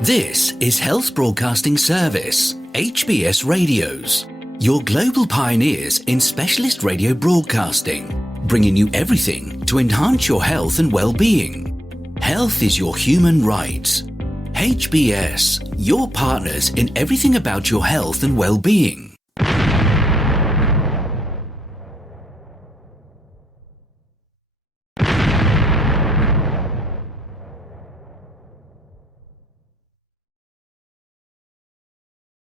This is Health Broadcasting Service HBS Radios, your global pioneers in specialist radio broadcasting, bringing you everything to enhance your health and well-being. Health is your human right. HBS, your partners in everything about your health and well-being.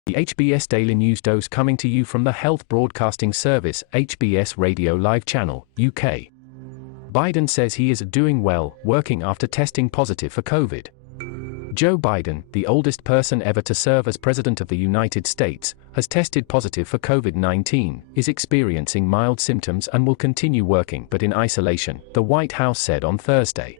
The HBS Daily News Dose coming to you from the Health Broadcasting Service HBS Radio Live Channel, UK. Biden says he is doing well, working after testing positive for COVID. Joe Biden, the oldest person ever to serve as President of the United States, has tested positive for COVID-19, is experiencing mild symptoms and will continue working but in isolation, the White House said on Thursday.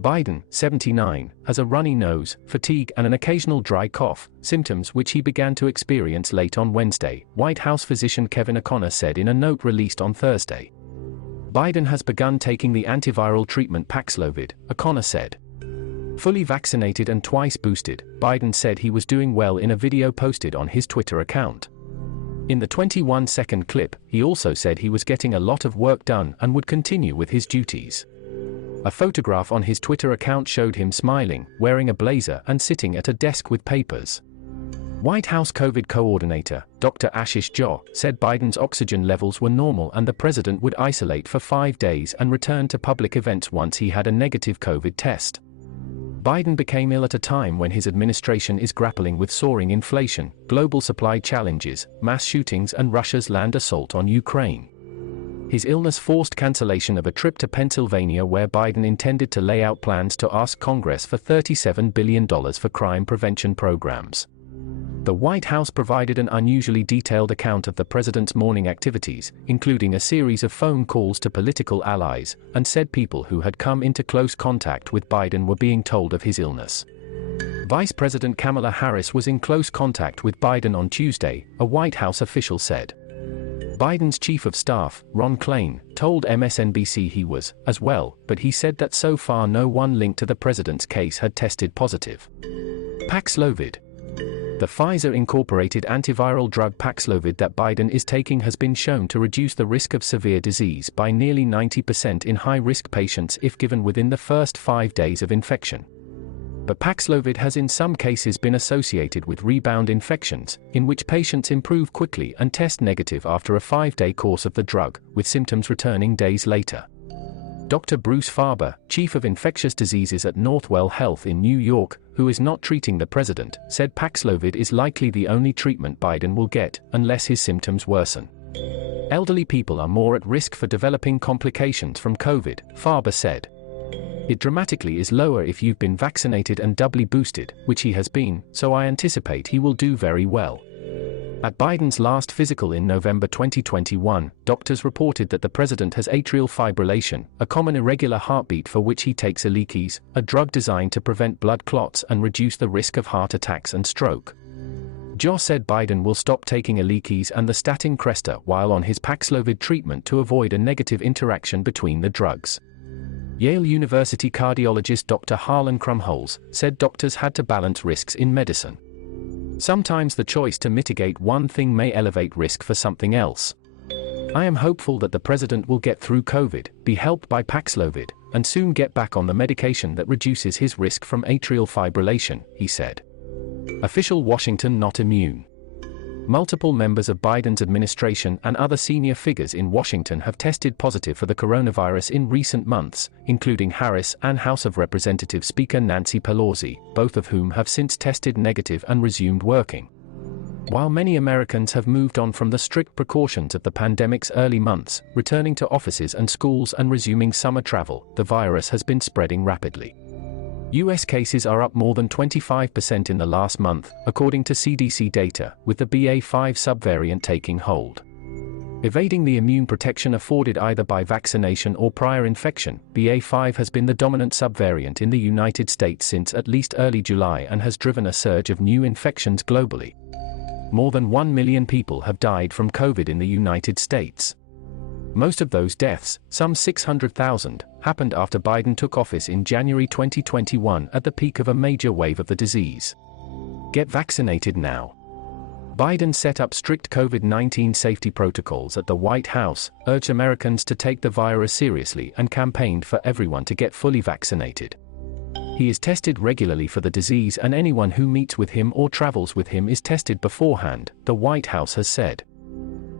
Biden, 79, has a runny nose, fatigue and an occasional dry cough, symptoms which he began to experience late on Wednesday, White House physician Kevin O'Connor said in a note released on Thursday. Biden has begun taking the antiviral treatment Paxlovid, O'Connor said. Fully vaccinated and twice boosted, Biden said he was doing well in a video posted on his Twitter account. In the 21-second clip, he also said he was getting a lot of work done and would continue with his duties. A photograph on his Twitter account showed him smiling, wearing a blazer and sitting at a desk with papers. White House COVID coordinator, Dr. Ashish Jha, said Biden's oxygen levels were normal and the president would isolate for 5 days and return to public events once he had a negative COVID test. Biden became ill at a time when his administration is grappling with soaring inflation, global supply challenges, mass shootings and Russia's land assault on Ukraine. His illness forced cancellation of a trip to Pennsylvania where Biden intended to lay out plans to ask Congress for $37 billion for crime prevention programs. The White House provided an unusually detailed account of the president's morning activities, including a series of phone calls to political allies, and said people who had come into close contact with Biden were being told of his illness. Vice President Kamala Harris was in close contact with Biden on Tuesday, a White House official said. Biden's chief of staff, Ron Klain, told MSNBC he was, as well, but he said that so far no one linked to the president's case had tested positive. Paxlovid. The Pfizer-incorporated antiviral drug Paxlovid that Biden is taking has been shown to reduce the risk of severe disease by nearly 90% in high-risk patients if given within the first 5 days of infection. But Paxlovid has in some cases been associated with rebound infections, in which patients improve quickly and test negative after a 5-day course of the drug, with symptoms returning days later. Dr. Bruce Farber, chief of infectious diseases at Northwell Health in New York, who is not treating the president, said Paxlovid is likely the only treatment Biden will get, unless his symptoms worsen. Elderly people are more at risk for developing complications from COVID, Farber said. It dramatically is lower if you've been vaccinated and doubly boosted, which he has been, so I anticipate he will do very well. At Biden's last physical in November 2021, doctors reported that the president has atrial fibrillation, a common irregular heartbeat for which he takes Alikees, a drug designed to prevent blood clots and reduce the risk of heart attacks and stroke. Jha said Biden will stop taking Alikees and the statin Crestor while on his Paxlovid treatment to avoid a negative interaction between the drugs. Yale University cardiologist Dr. Harlan Krumholz said doctors had to balance risks in medicine. Sometimes the choice to mitigate one thing may elevate risk for something else. I am hopeful that the president will get through COVID, be helped by Paxlovid, and soon get back on the medication that reduces his risk from atrial fibrillation, he said. Official Washington not immune. Multiple members of Biden's administration and other senior figures in Washington have tested positive for the coronavirus in recent months, including Harris and House of Representatives Speaker Nancy Pelosi, both of whom have since tested negative and resumed working. While many Americans have moved on from the strict precautions of the pandemic's early months, returning to offices and schools and resuming summer travel, the virus has been spreading rapidly. U.S. cases are up more than 25% in the last month, according to CDC data, with the BA.5 subvariant taking hold. Evading the immune protection afforded either by vaccination or prior infection, BA.5 has been the dominant subvariant in the United States since at least early July and has driven a surge of new infections globally. More than 1 million people have died from COVID in the United States. Most of those deaths, some 600,000, happened after Biden took office in January 2021 at the peak of a major wave of the disease. Get vaccinated now. Biden set up strict COVID-19 safety protocols at the White House, urged Americans to take the virus seriously and campaigned for everyone to get fully vaccinated. He is tested regularly for the disease and anyone who meets with him or travels with him is tested beforehand, the White House has said.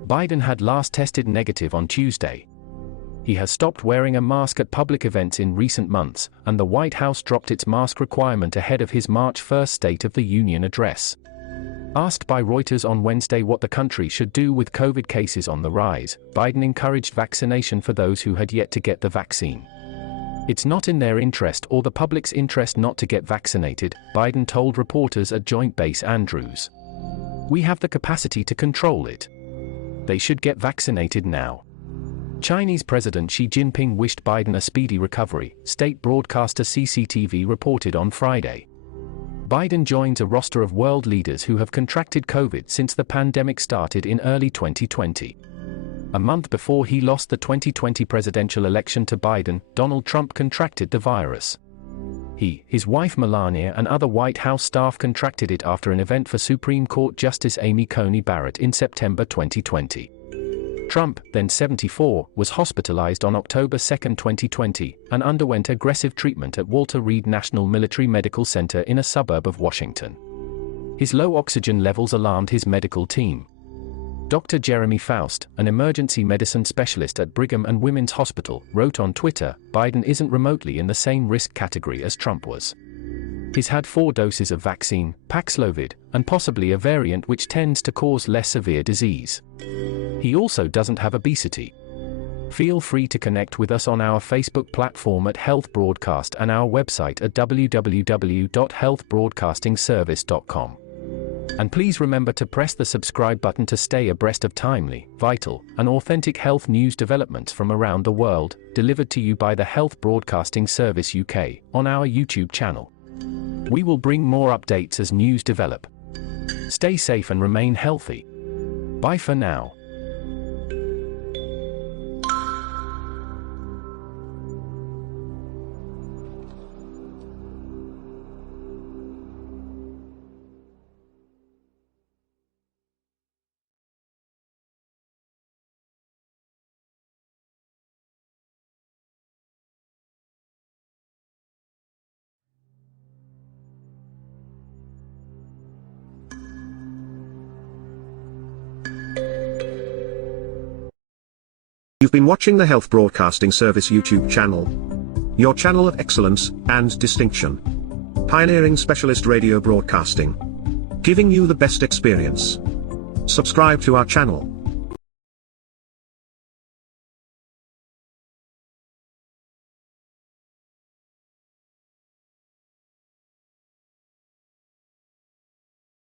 Biden had last tested negative on Tuesday. He has stopped wearing a mask at public events in recent months, and the White House dropped its mask requirement ahead of his March 1 State of the Union address. Asked by Reuters on Wednesday what the country should do with COVID cases on the rise, Biden encouraged vaccination for those who had yet to get the vaccine. It's not in their interest or the public's interest not to get vaccinated, Biden told reporters at Joint Base Andrews. We have the capacity to control it. They should get vaccinated now. Chinese President Xi Jinping wished Biden a speedy recovery, state broadcaster CCTV reported on Friday. Biden joins a roster of world leaders who have contracted COVID since the pandemic started in early 2020. A month before he lost the 2020 presidential election to Biden, Donald Trump contracted the virus. He, his wife Melania and other White House staff contracted it after an event for Supreme Court Justice Amy Coney Barrett in September 2020. Trump, then 74, was hospitalized on October 2, 2020, and underwent aggressive treatment at Walter Reed National Military Medical Center in a suburb of Washington. His low oxygen levels alarmed his medical team. Dr. Jeremy Faust, an emergency medicine specialist at Brigham and Women's Hospital, wrote on Twitter, Biden isn't remotely in the same risk category as Trump was. He's had 4 doses of vaccine, Paxlovid, and possibly a variant which tends to cause less severe disease. He also doesn't have obesity. Feel free to connect with us on our Facebook platform at Health Broadcast and our website at www.healthbroadcastingservice.com. And please remember to press the subscribe button to stay abreast of timely, vital, and authentic health news developments from around the world, delivered to you by the Health Broadcasting Service UK, on our YouTube channel. We will bring more updates as news develop. Stay safe and remain healthy. Bye for now. You've been watching the Health Broadcasting Service YouTube channel. Your channel of excellence and distinction. Pioneering specialist radio broadcasting. Giving you the best experience. Subscribe to our channel.